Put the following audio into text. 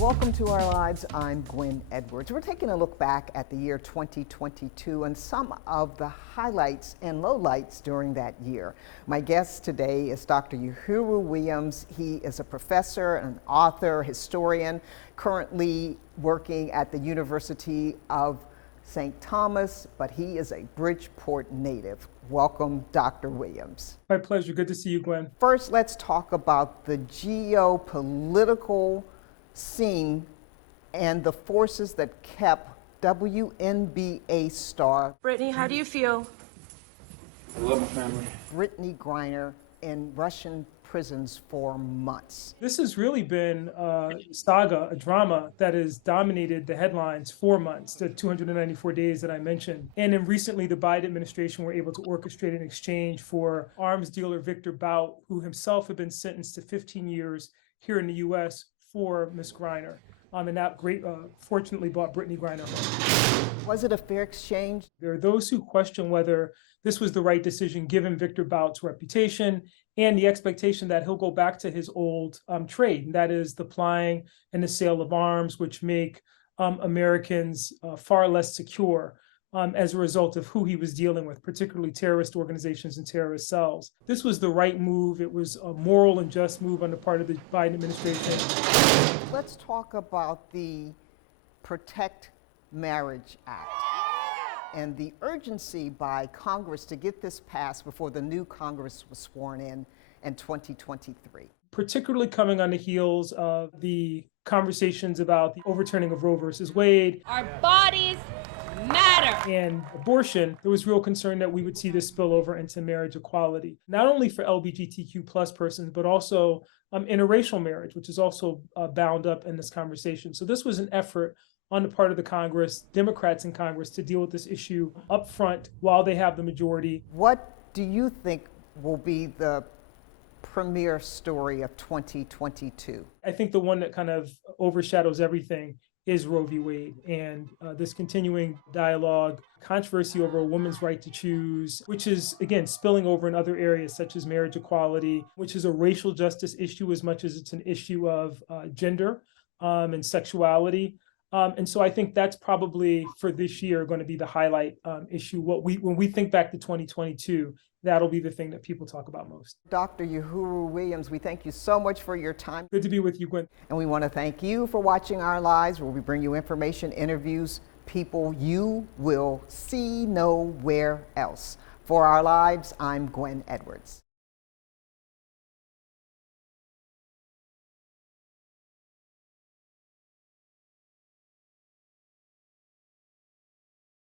Welcome to Our Lives. I'm Gwen Edwards. We're taking a look back at the year 2022 and some of the highlights and lowlights during that year. My guest today is Dr. Uhuru Williams. He is a professor, an author, historian, currently working at the University of St. Thomas, but he is a Bridgeport native. Welcome, Dr. Williams. My pleasure. Good to see you, Gwen. First, let's talk about the geopolitical scene and the forces that kept WNBA star Brittany, how do you feel? I love my family. Brittany Griner in Russian prisons for months. This has really been a saga, a drama that has dominated the headlines for months, the 294 days that I mentioned. And then recently, the Biden administration were able to orchestrate an exchange for arms dealer Victor Bout, who himself had been sentenced to 15 years here in the U.S. for Ms. Griner. And that fortunately brought Brittany Griner home. Was it a fair exchange? There are those who question whether this was the right decision given Victor Bout's reputation and the expectation that he'll go back to his old trade, and that is the plying and the sale of arms, which make Americans far less secure as a result of who he was dealing with, particularly terrorist organizations and terrorist cells. This was the right move. It was a moral and just move on the part of the Biden administration. Let's talk about the Protect Marriage Act and the urgency by Congress to get this passed before the new Congress was sworn in 2023. Particularly coming on the heels of the conversations about the overturning of Roe versus Wade. Our bodies matter. And abortion, there was real concern that we would see this spill over into marriage equality, not only for LGBTQ plus persons, but also interracial marriage, which is also bound up in this conversation. So this was an effort on the part of the Congress, Democrats in Congress, to deal with this issue up front while they have the majority. What do you think will be the premier story of 2022? I think the one that kind of overshadows everything is Roe v. Wade and this continuing dialogue, controversy over a woman's right to choose, which is, again, spilling over in other areas such as marriage equality, which is a racial justice issue as much as it's an issue of gender and sexuality. And so I think that's probably for this year going to be the highlight issue. When we think back to 2022, that'll be the thing that people talk about most. Dr. Uhuru Williams, we thank you so much for your time. Good to be with you, Gwen. And we want to thank you for watching Our Lives, where we bring you information, interviews, people you will see nowhere else. For Our Lives, I'm Gwen Edwards.